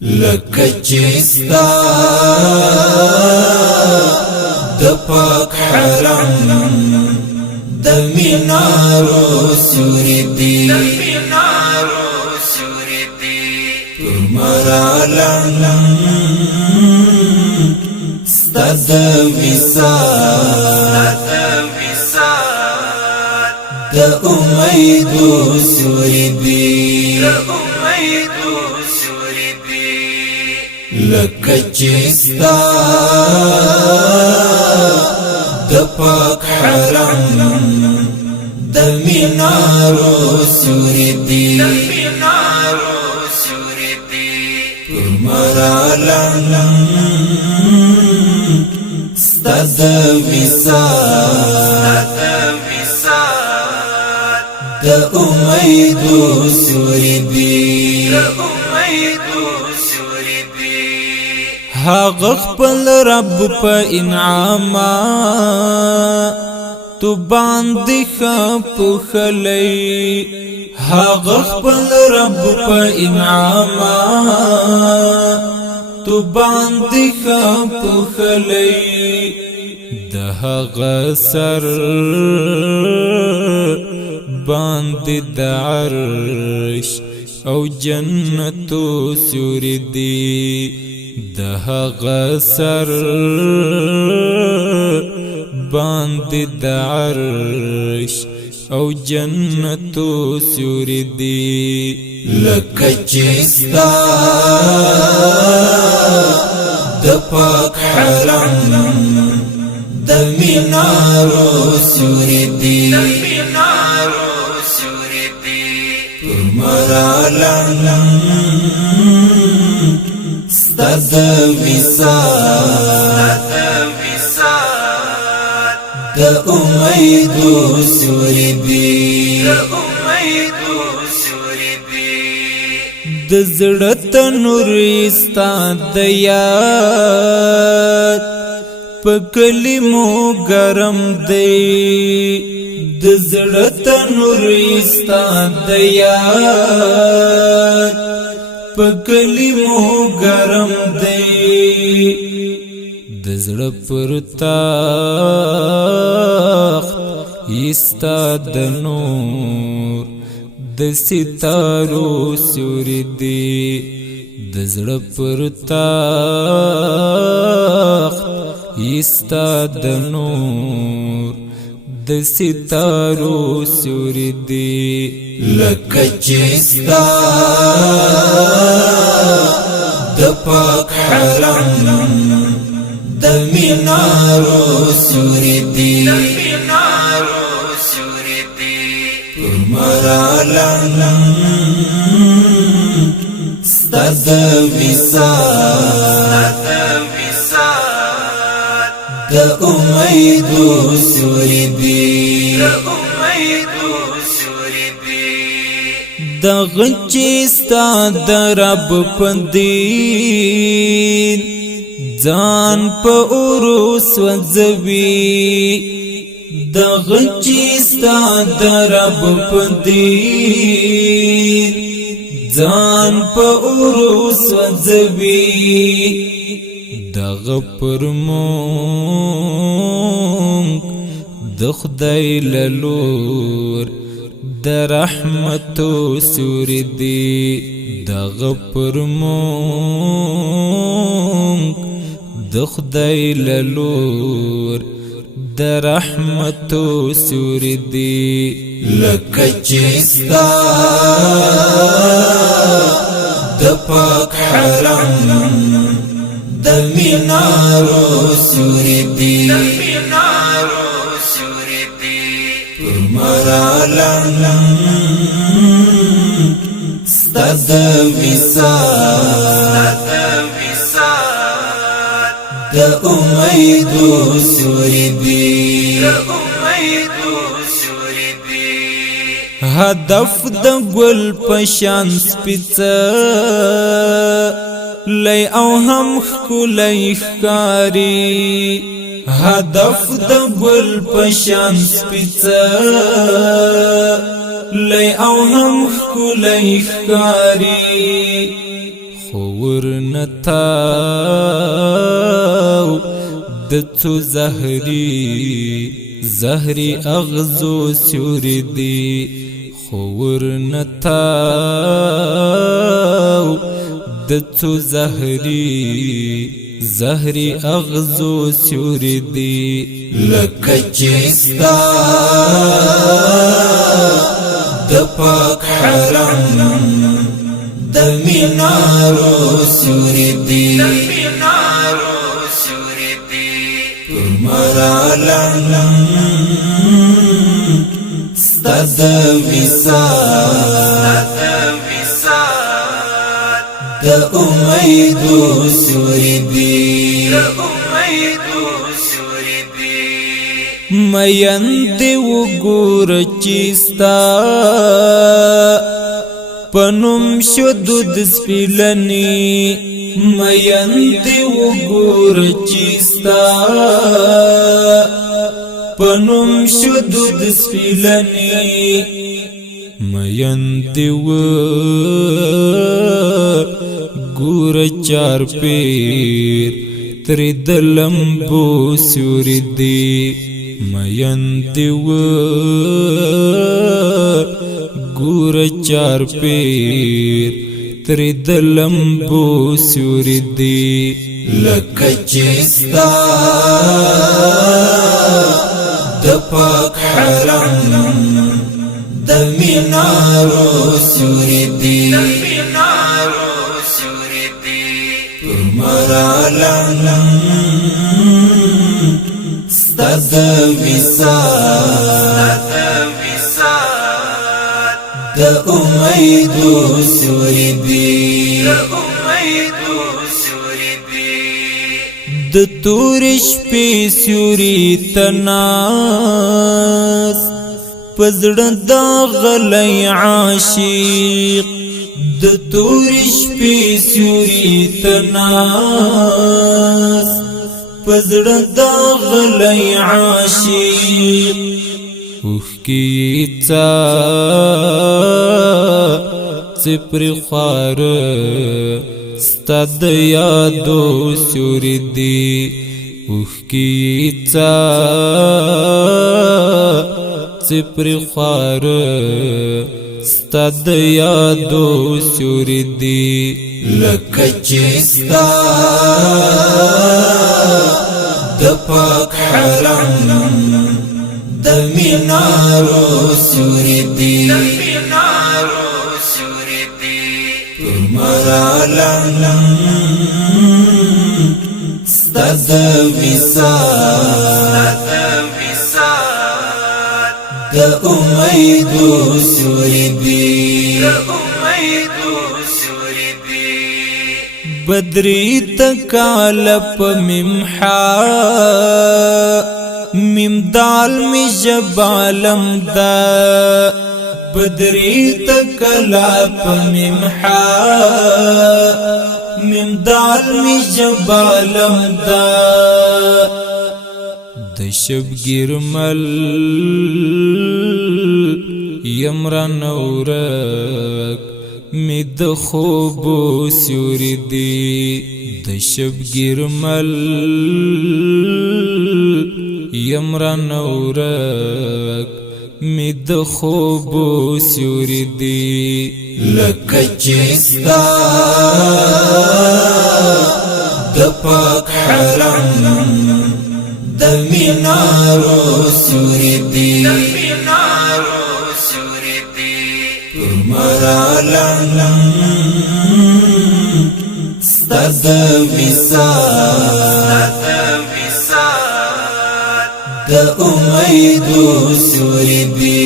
لکه چې ستا د پاک حرم د مینارو سوري دي پر مرالم ستا د وصال د امیدو سوري دي لکه چې ستا د پاک حرم د مینارو سوري دي پر مرالم ستا د وصال د امیدو سوري دي هغه خپل رب په انعامات تو باندې خپخلی هغه خپل رب په انعامات تو باندې خپخلی د هغه سر باندې د عرش او جنتو سوري دي د هغه سر باندې د عرش او جنتو سوري دي لکه چې ستا د پاک حرم د مینارو سوري دي پر مرالم ستا د وصال د امیدو سوري دي د زړه تنور ستا د یاد په کلمو ګرم دی د زړه تنور ستا د یاد په کلمو ګرم دی د زړه پر تخت ایستا د نور د ستارو سوري دي د زړه پر تخت ایستا د نور د ستارو سوري دي لکه چې ستا د پاک حرم د مینارو سوري دي پر مرالم ستا د وصال د امیدو سوري دي دغه چې ستا د رب په دین ځان په اوروس وځوي دغه چې ستا د رب په دین ځان په اوروس وځوي دغه پر مونږ د خدای لور د رحمتو سوري دي دغه پر مونږ د خدای لور د رحمتو سوري دي لکه چې ستا د پاک حرم د مینارو سوري دي پر مرالم ستا د وصال د امیدو سوري دي هدف د ګل پشان سپیڅه لای او هم خلای ښکاری هدف د ګل پشان سپیڅه لای او هم خلای ښکاری خو ورنتاو دتو زهری اغزو سیوری دی خو ورنتاو دتو زهری اغزو سیوری دی لکه چستا د پاک حرم د مینارو سیوری دی پر مرالم ستا د وصال د امیدو سیوری دی مین دی وګور چستا پنوم شدود سپیلنی مین دی وګور چستا پنوم شدود سپیلنی مین دی وګور چار پیر تری دلمبو سیوری دی مین دی وګور چار پیر تری دلمبو سیوری دی لکه چستا د پاک حرم د مینارو سیوری دی پر مرالم ستا د وصال د امیدو سیوری دی د تور شپې سیوري تناس پزړه دا غلی عاشق د تور شپې سیوري تناس پزړه دا غلی عاشق اوخ کی څپری خوار ستا د یادو سیوری دی اوخ کی څپری خوار ستا د یادو سیوری دی لکه چستا د پاک حرم د مینارو سیوری دی پر مرالم ستا د وصال د امیدو سیوری دی بدری تکال پا ممحا ممدال می جبالم دا بدری تکلا پا ممحا ممدال می جبالم دا د شبگیر مل یمران اورک می د خوبو سیوری دی د شبگیر مل یمران اورک می د خوبو سیوری دی لکه چستا د پاک حرم د مینارو سیوری دی پر مرالم ستا د وصال د امیدو سیوری دی